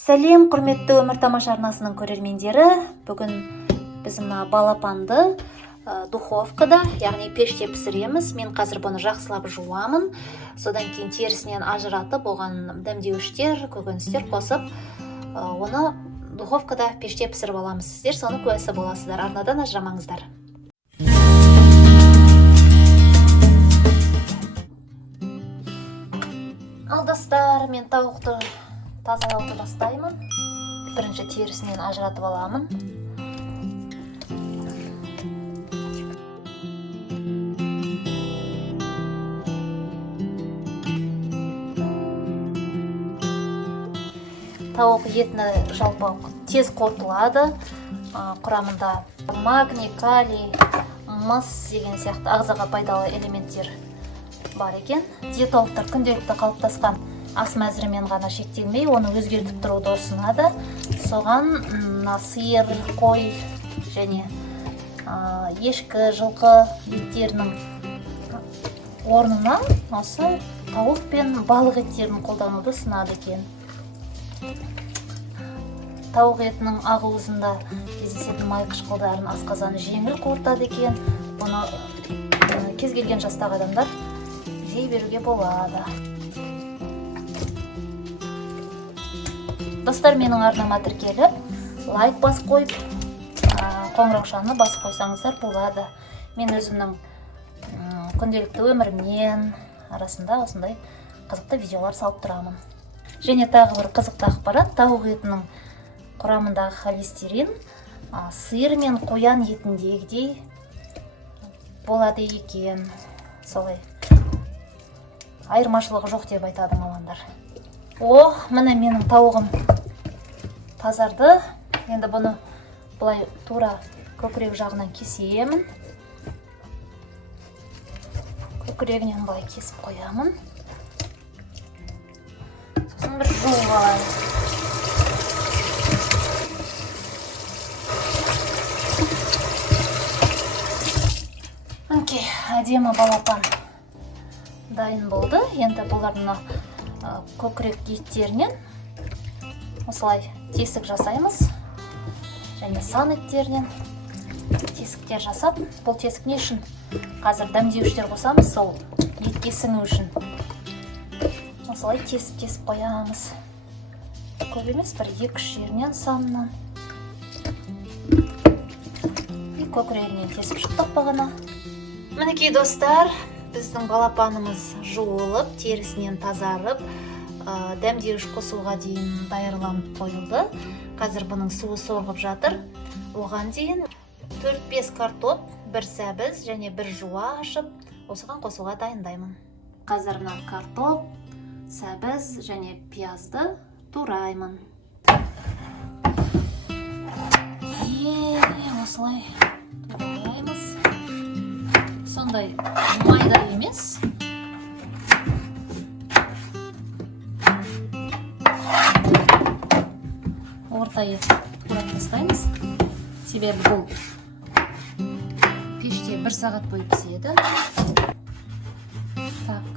Сәлем, құрметті өмір тамаша арнасының көрермендері. Бүгін біз мына балапанды духовкада, яғни пеште пісіреміз. Мен қазір бұны жақсылап жуамын. Содан кейін терісінен ажыратып, оған дәмдеуіштер, көкөністер қосып, оны духовкада пеште пісіріп аламыз. Сіздер соны куәсі боласыздар. Арнадан ажырамаңыздар. Ал достар, мен тауықты тазалауды бастаймын. Бірінші терісінен ажыратып аламын. Тауық етіні жалпы тез қорытылады. Құрамында магний, калий, мыс деген сияқты ағзаға пайдалы элементтер бар екен. Диетологтар күнделікті қалыптасқан ас мәзірімен ғана шектелмей, оны өзгертіп тұруды ұсынады. Соған сиыр, қой және ешкі, жылқы еттерінің орнына осы тауық пен балық еттерін қолдануды ұсынады екен. Тауық етінің ағуызында кездесетін май қышқылдарын асқазаны жеңіл қорытады екен. Бұны кез келген жастағы адамдар жей беруге болады. Достар, менің арнама тіркеліп, лайк басып қойып, қоңыраушаны басып қойсаңыздар болады. Мен өзімнің күнделікті өмірімнен арасында осындай қызықты видеолар салып тұрамын. Және тағы бір қызықты ақпарат, тауық етінің құрамындағы холестерин сиыр мен қоян етіндегідей болады екен. Солай айырмашылығы жоқ деп айтады мамандар. Міне менің тауығым тазарды. Енді бұны бұлай тура көкірек жағынан кесемін. Көкірегінен бұлай кесіп қоямын. Сосын бір жуып алайын. Әдемі балапан дайын болды. Енді бұлардың көкірек еттерінен осылай тесік жасаймыз. Және сан еттерінен тесіктер жасап, бұл тесік не үшін? Қазір дәмдеуіштер қосамыз, сол етке сіңу үшін. Осылай тесіп қоямыз. Көп емес, бір 2-3 жерінен санынан. Көкірегінен тесіп шықтық бағана. Мінекей достар, біздің балапанымыз жуылып, терісінен тазарып, дәмдеуіш қосуға дейін даярланып қойылды. Қазір бұның суы сорғып жатыр. Оған дейін 4-5 картоп, 1 сәбіз және 1 жуа ашып, осыған қосуға дайындаймын. Қазір картоп, сәбіз және пиязды тураймын. Осылай тураймыз. Сондай майда емес. Орта етіп турап тастаймыз. Себебі бұл пеште 1 сағат бойы піседі. Так.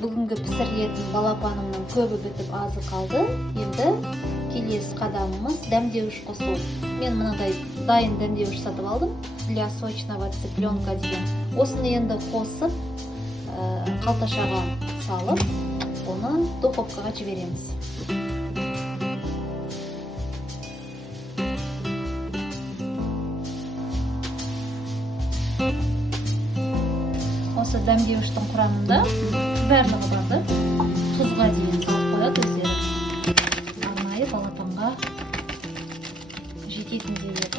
Бүгінгі пісірілетін балапанымның көбі бітіп азы қалды. Енді келесі қадамымыз дәмдеуіш қосу. Мен мынадай дайын дәмдеуіш сатып алдым. Для сочного цыпленка деген. Осыны енді қосып, қалташаға салып, оны духовкаға жібереміз. Осы дәмдеуіштің құрамында барлығы барды. Тұзға дейін салып қояды өздері. Арнайы балапанға жететіндей етіп.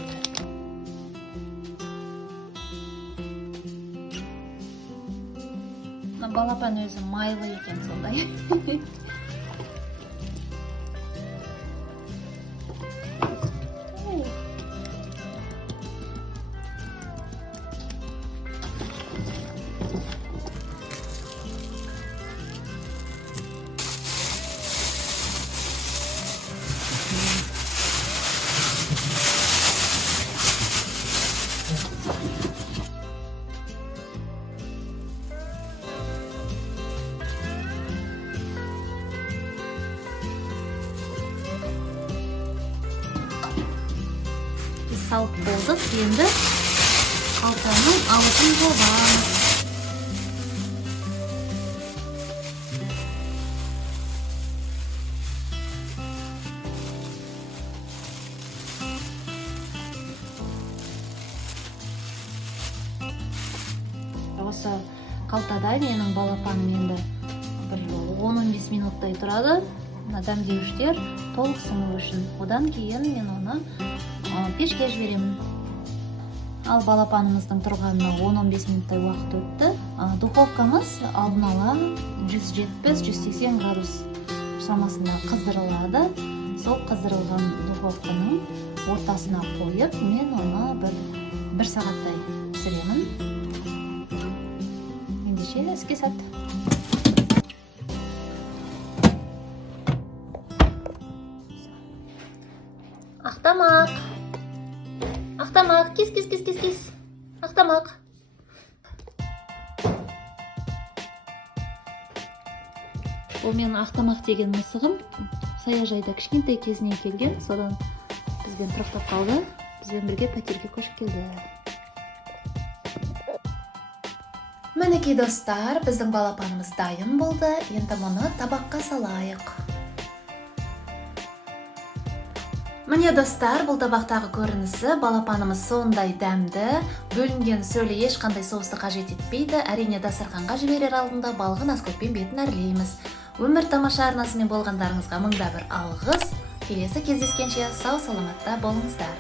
Балапан өзі майлы екен сондай. салып болдық. Енді қалтаның аузын жабамыз. Осы қалтада менің балапаным енді бір 10-15 минуттай тұрады. Дәмдеуіштер толық сіңу үшін. Одан кейін мен оны пешке жіберемін. Ал балапанымыздың тұрғанына 10-15 минуттай уақыт өтті. Духовкамыз алдын ала 170-180 градус шамасында қыздырылады. Сол қыздырылған духовканың ортасына қойып, мен оны бір сағаттай пісіремін. Ендеше іске сәт. Ақтамақ. Ақтамақ, кес. Ақтамақ. Бұл менің Ақтамақ деген мысығым. Саяжайда кішкентай кезінен келген, содан бізбен тұрақтап қалды. Бізбен бірге пәтерге көшіп келді. Мінекей достар, біздің балапанымыз дайын болды. Енді мұны табаққа салайық. Міне достар, бұл табақтағы көрінісі балапанымыз сондай дәмді, бөлінген сөлі ешқандай соусты қажет етпейді. Әрине дастарханға жіберер алдында балғын аскөкпен бетін әрлейміз. Өмір тамаша арнасымен болғандарыңызға мыңда бір алғыс. Келесі кездескенше сау саламатта болыңыздар.